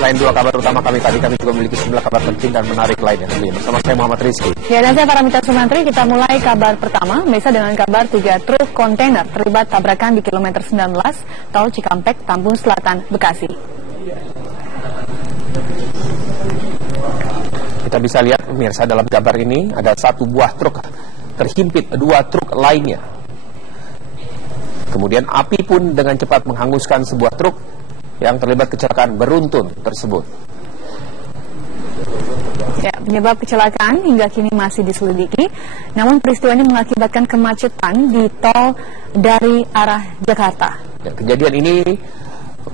Selain dua kabar utama kami tadi, kami juga memiliki sejumlah kabar penting dan menarik lainnya. Bersama saya Muhammad Rizky. Ya, dan saya Paramita Sumantri. Kita mulai kabar pertama. Bisa dengan kabar 3 truk kontainer terlibat tabrakan di kilometer 19 Tol Cikampek, Tambun Selatan, Bekasi. Kita bisa lihat pemirsa dalam gambar ini ada satu buah truk terhimpit dua truk lainnya. Kemudian api pun dengan cepat menghanguskan sebuah truk yang terlibat kecelakaan beruntun tersebut. Ya, penyebab kecelakaan hingga kini masih diselidiki. Namun peristiwa ini mengakibatkan kemacetan di tol dari arah Jakarta. Ya, kejadian ini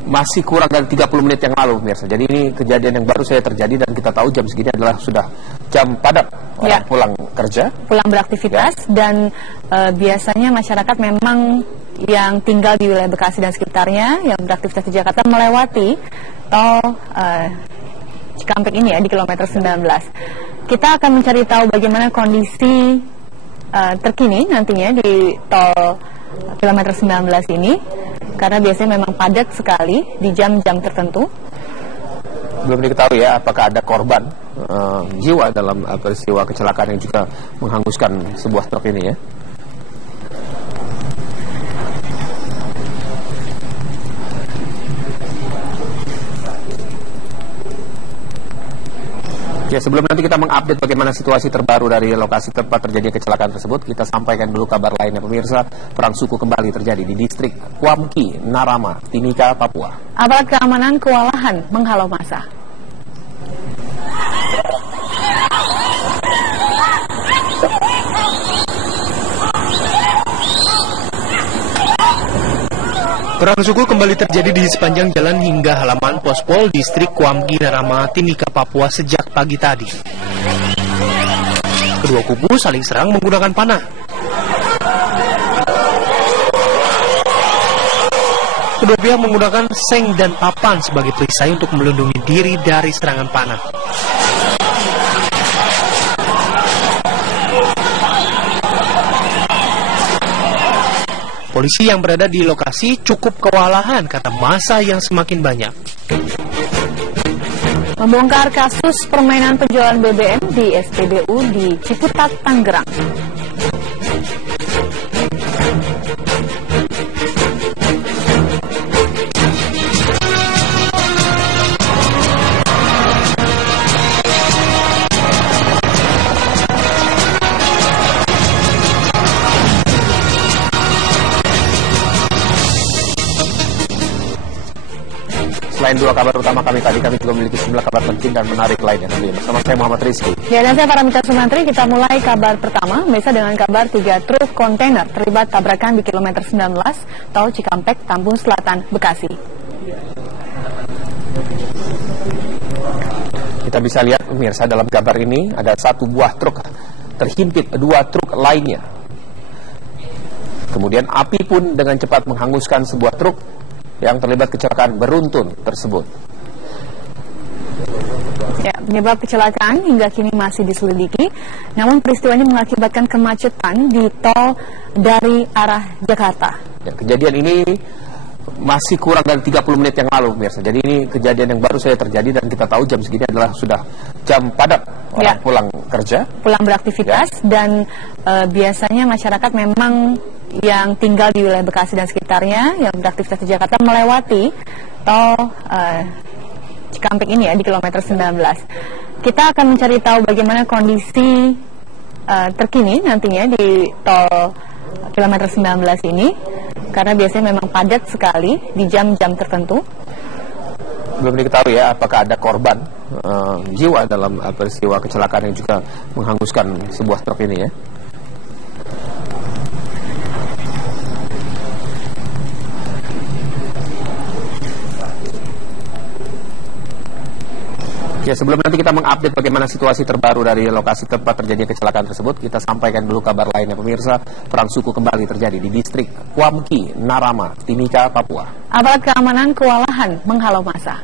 masih kurang dari 30 menit yang lalu, pemirsa. Jadi ini kejadian yang baru saja terjadi dan kita tahu jam segini adalah sudah jam padat orang pulang kerja, pulang beraktivitas, dan biasanya masyarakat memang yang tinggal di wilayah Bekasi dan sekitarnya yang beraktivitas di Jakarta melewati tol Cikampek ini ya di kilometer 19. Kita akan mencari tahu bagaimana kondisi terkini nantinya di tol kilometer 19 ini, karena biasanya memang padat sekali di jam-jam tertentu. Belum diketahui ya apakah ada korban jiwa dalam peristiwa kecelakaan yang juga menghanguskan sebuah truk ini ya. Ya, sebelum nanti kita mengupdate bagaimana situasi terbaru dari lokasi tempat terjadi kecelakaan tersebut, kita sampaikan dulu kabar lainnya, pemirsa. Perang suku kembali terjadi di distrik Kuamki, Narama, Timika, Papua. Aparat keamanan kewalahan menghalau massa. Perang suku kembali terjadi di sepanjang jalan hingga halaman Pospol distrik Kuamki, Narama, Timika, Papua sejak pagi tadi. Kedua kubu saling serang menggunakan panah. Kedua pihak menggunakan seng dan papan sebagai perisai untuk melindungi diri dari serangan panah. Polisi yang berada di lokasi cukup kewalahan karena massa yang semakin banyak. Membongkar kasus permainan penjualan BBM di SPBU di Ciputat, Tangerang. Selain dua kabar utama kami tadi, kami juga memiliki sejumlah kabar penting dan menarik lainnya. Bersama saya Muhammad Rizky. Ya, dan saya Paramita Sumantri. Kita mulai kabar pertama. Bisa dengan kabar 3 truk kontainer terlibat tabrakan di kilometer 19 Tol Cikampek, Tambun Selatan, Bekasi. Kita bisa lihat pemirsa dalam gambar ini ada satu buah truk terhimpit dua truk lainnya. Kemudian api pun dengan cepat menghanguskan sebuah truk yang terlibat kecelakaan beruntun tersebut. Ya, penyebab kecelakaan hingga kini masih diselidiki. Namun peristiwa ini mengakibatkan kemacetan di tol dari arah Jakarta. Ya, kejadian ini masih kurang dari 30 menit yang lalu, pemirsa. Jadi ini kejadian yang baru saja terjadi dan kita tahu jam segini adalah sudah jam padat orang pulang kerja, pulang beraktivitas, dan biasanya masyarakat memang yang tinggal di wilayah Bekasi dan sekitarnya yang beraktivitas di Jakarta melewati tol Cikampek ini ya di kilometer 19. Kita akan mencari tahu bagaimana kondisi terkini nantinya di tol kilometer 19 ini, karena biasanya memang padat sekali di jam-jam tertentu. Belum diketahui ya apakah ada korban jiwa dalam peristiwa kecelakaan yang juga menghanguskan sebuah truk ini ya. Ya, sebelum nanti kita mengupdate bagaimana situasi terbaru dari lokasi tempat terjadi kecelakaan tersebut, kita sampaikan dulu kabar lainnya, pemirsa. Perang suku kembali terjadi di distrik Kuamki, Narama, Timika, Papua. Aparat keamanan kewalahan menghalau massa.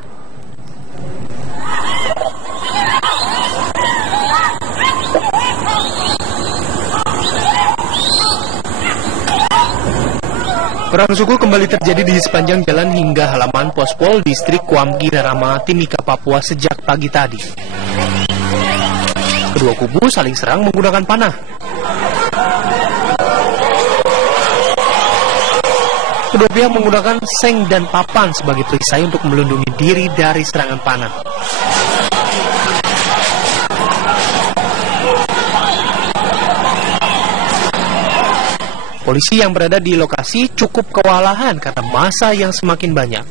Perang suku kembali terjadi di sepanjang jalan hingga halaman Pospol Distrik Kuamki Narama, Timika, Papua sejak pagi tadi. Kedua kubu saling serang menggunakan panah. Kedua pihak menggunakan seng dan papan sebagai perisai untuk melindungi diri dari serangan panah. Polisi yang berada di lokasi cukup kewalahan karena massa yang semakin banyak.